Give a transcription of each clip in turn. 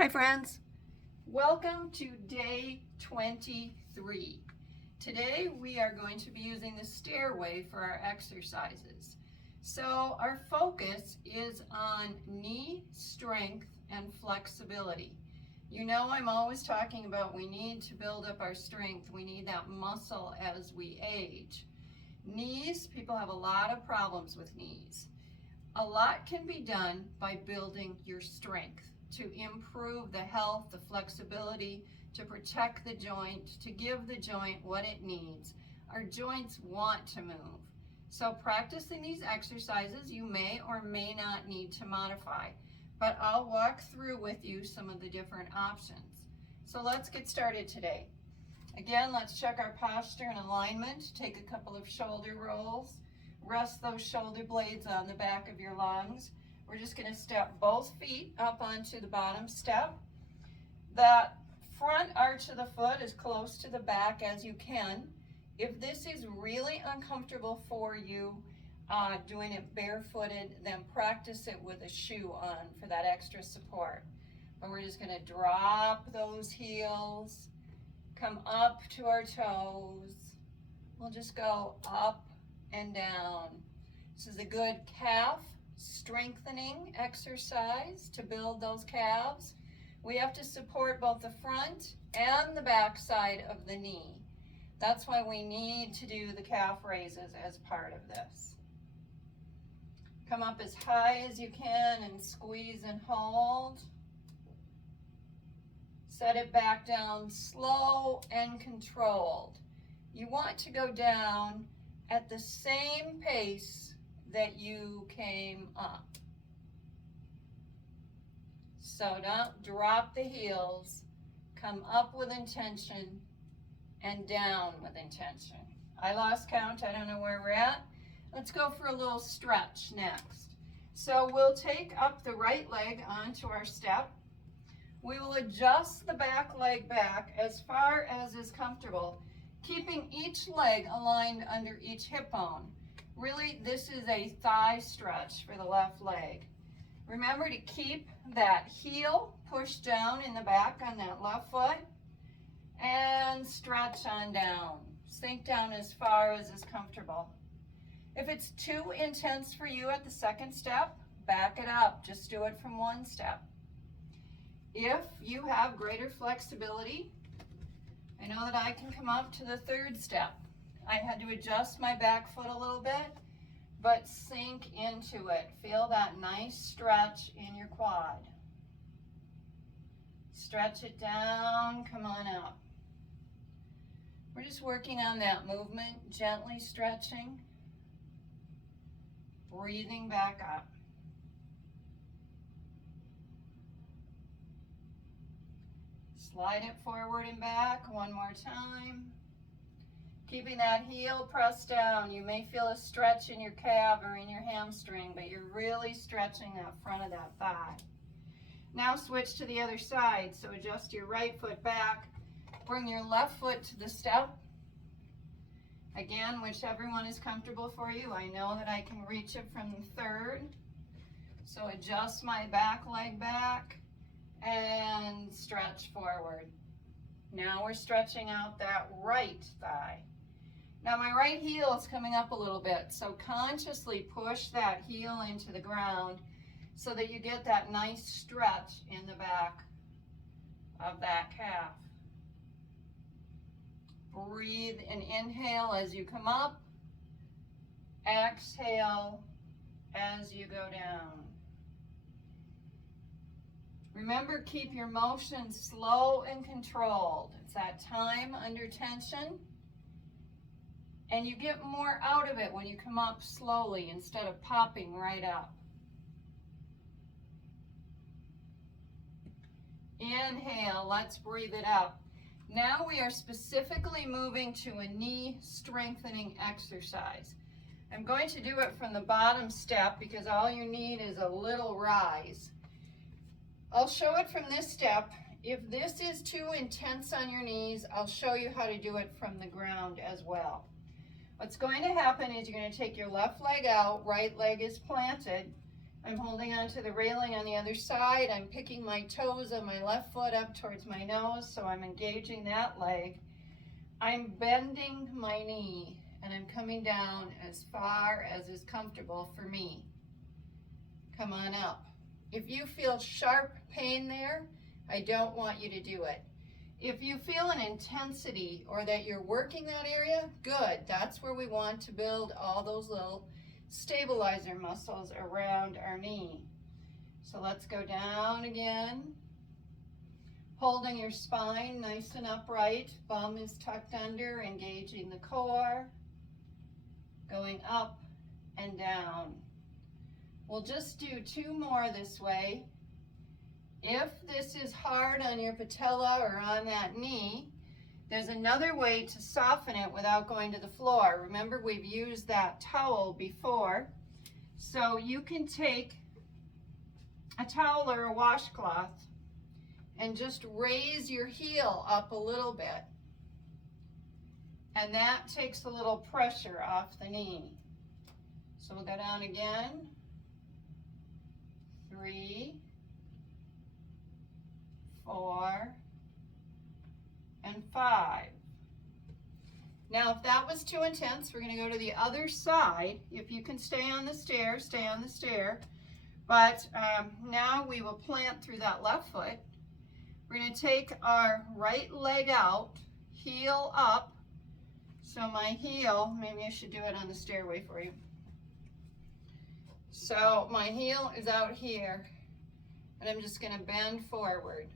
Hi friends, welcome to day 23. Today we are going to be using the stairway for our exercises. So our focus is on knee strength and flexibility. You know I'm always talking about we need to build up our strength. We need that muscle as we age. Knees, people have a lot of problems with knees. A lot can be done by building your strength to improve the health, the flexibility, to protect the joint, to give the joint what it needs. Our joints want to move. So practicing these exercises, you may or may not need to modify, but I'll walk through with you some of the different options. So let's get started today. Again, let's check our posture and alignment. Take a couple of shoulder rolls. Rest those shoulder blades on the back of your lungs. We're just going to step both feet up onto the bottom step. That front arch of the foot is close to the back as you can. If this is really uncomfortable for you, doing it barefooted, then practice it with a shoe on for that extra support. But we're just going to drop those heels, come up to our toes. We'll just go up and down. This is a good calf strengthening exercise to build those calves. We have to support both the front and the back side of the knee. That's why we need to do the calf raises as part of this. Come up as high as you can and squeeze and hold. Set it back down slow and controlled. You want to go down at the same pace that you came up. So don't drop the heels, come up with intention and down with intention. I lost count, I don't know where we're at. Let's go for a little stretch next. So we'll take up the right leg onto our step. We will adjust the back leg back as far as is comfortable, keeping each leg aligned under each hip bone. Really, this is a thigh stretch for the left leg. Remember to keep that heel pushed down in the back on that left foot and stretch on down. Sink down as far as is comfortable. If it's too intense for you at the second step, back it up. Just do it from one step. If you have greater flexibility, I know that I can come up to the third step. I had to adjust my back foot a little bit, but sink into it. Feel that nice stretch in your quad. Stretch it down, come on up. We're just working on that movement, gently stretching, breathing back up. Slide it forward and back one more time. Keeping that heel pressed down. You may feel a stretch in your calf or in your hamstring, but you're really stretching that front of that thigh. Now switch to the other side. So adjust your right foot back. Bring your left foot to the step. Again, whichever one is comfortable for you. I know that I can reach it from the third. So adjust my back leg back and stretch forward. Now we're stretching out that right thigh. Now my right heel is coming up a little bit, so consciously push that heel into the ground so that you get that nice stretch in the back of that calf. Breathe and inhale as you come up. Exhale as you go down. Remember, keep your motion slow and controlled. It's that time under tension. And you get more out of it when you come up slowly instead of popping right up. Inhale, let's breathe it up. Now we are specifically moving to a knee strengthening exercise. I'm going to do it from the bottom step because all you need is a little rise. I'll show it from this step. If this is too intense on your knees, I'll show you how to do it from the ground as well. What's going to happen is you're going to take your left leg out, right leg is planted. I'm holding onto the railing on the other side. I'm picking my toes on my left foot up towards my nose, so I'm engaging that leg. I'm bending my knee, and I'm coming down as far as is comfortable for me. Come on up. If you feel sharp pain there, I don't want you to do it. If you feel an intensity or that you're working that area, good. That's where we want to build all those little stabilizer muscles around our knee. So let's go down again. Holding your spine nice and upright. Bum is tucked under, engaging the core. Going up and down. We'll just do 2 more this way. If this is hard on your patella or on that knee, there's another way to soften it without going to the floor. Remember, we've used that towel before. So you can take a towel or a washcloth and just raise your heel up a little bit. And that takes a little pressure off the knee. So we'll go down again. 3, 4, and 5. Now, if that was too intense, we're going to go to the other side. If you can stay on the stair, stay on the stair. But now we will plant through that left foot. We're going to take our right leg out, heel up. So my heel, maybe I should do it on the stairway for you. So my heel is out here, and I'm just going to bend forward.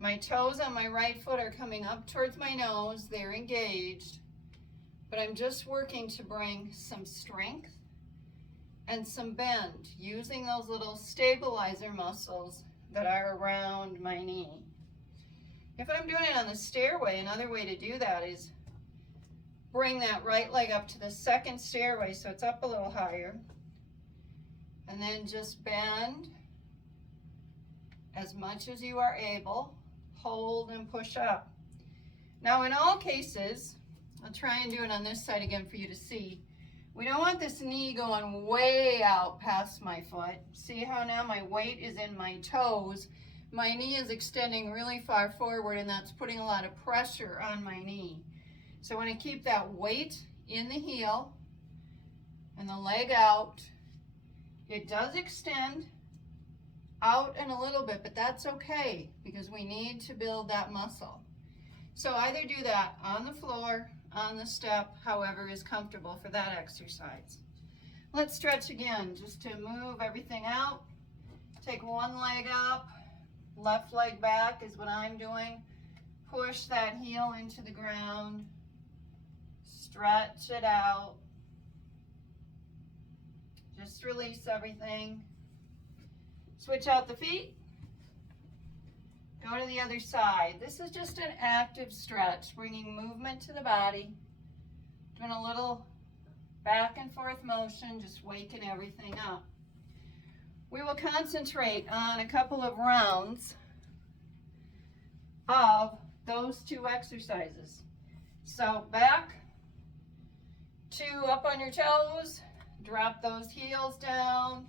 My toes on my right foot are coming up towards my nose. They're engaged, but I'm just working to bring some strength and some bend using those little stabilizer muscles that are around my knee. If I'm doing it on the stairway, another way to do that is bring that right leg up to the second stairway so it's up a little higher, and then just bend as much as you are able. Hold and push up. Now, in all cases, I'll try and do it on this side again for you to see. We don't want this knee going way out past my foot. See how now my weight is in my toes. My knee is extending really far forward, and that's putting a lot of pressure on my knee. So I want to keep that weight in the heel and the leg out. It does extend out and a little bit, but that's okay because we need to build that muscle. So either do that on the floor, on the step, however is comfortable for that exercise. Let's stretch again just to move everything out. Take one leg up, left leg back is what I'm doing. Push that heel into the ground. Stretch it out. Just release everything. Switch out the feet. Go to the other side. This is just an active stretch, bringing movement to the body. Doing a little back and forth motion, just waking everything up. We will concentrate on a couple of rounds of those 2 exercises. So back, 2 up on your toes, drop those heels down.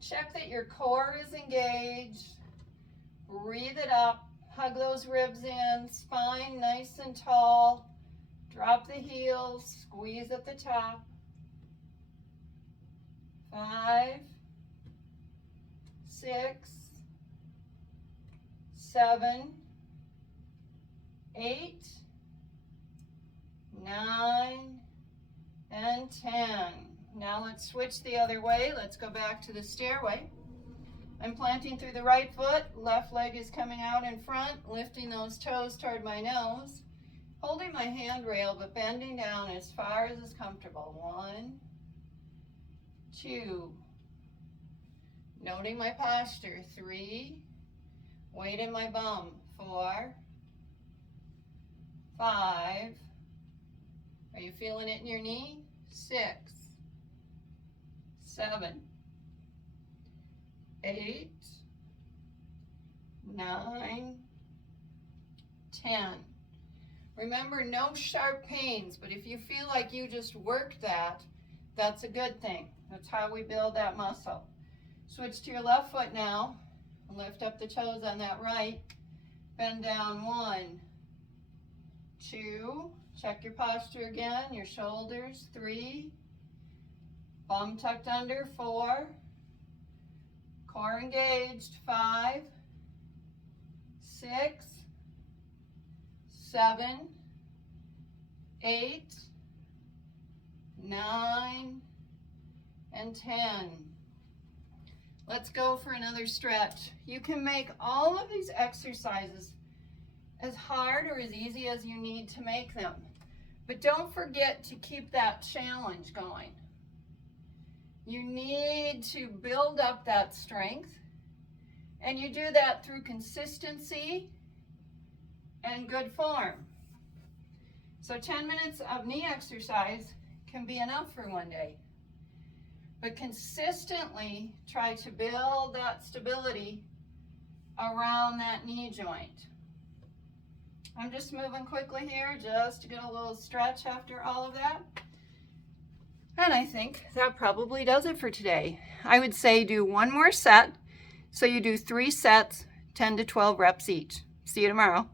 Check that your core is engaged. Breathe it up. Hug those ribs in. Spine nice and tall. Drop the heels. Squeeze at the top. 5, 6, 7, 8, 9, and 10. Now let's switch the other way. Let's go back to the stairway. I'm planting through the right foot. Left leg is coming out in front, lifting those toes toward my nose. Holding my handrail, but bending down as far as is comfortable. 1, 2. Noting my posture. 3. Weight in my bum. 4, 5. Are you feeling it in your knee? 6, 7, 8, 9, 10. Remember, no sharp pains, but if you feel like you just worked that, that's a good thing. That's how we build that muscle. Switch to your left foot now. Lift up the toes on that right. Bend down 1, 2. Check your posture again, your shoulders. 3. Bum tucked under. 4. Core engaged. 5, 6, 7, 8, 9, and 10. Let's go for another stretch. You can make all of these exercises as hard or as easy as you need to make them. But don't forget to keep that challenge going. You need to build up that strength, and you do that through consistency and good form. So 10 minutes of knee exercise can be enough for one day. But consistently try to build that stability around that knee joint. I'm just moving quickly here just to get a little stretch after all of that. And I think that probably does it for today. I would say do one more set. So you do 3 sets, 10 to 12 reps each. See you tomorrow.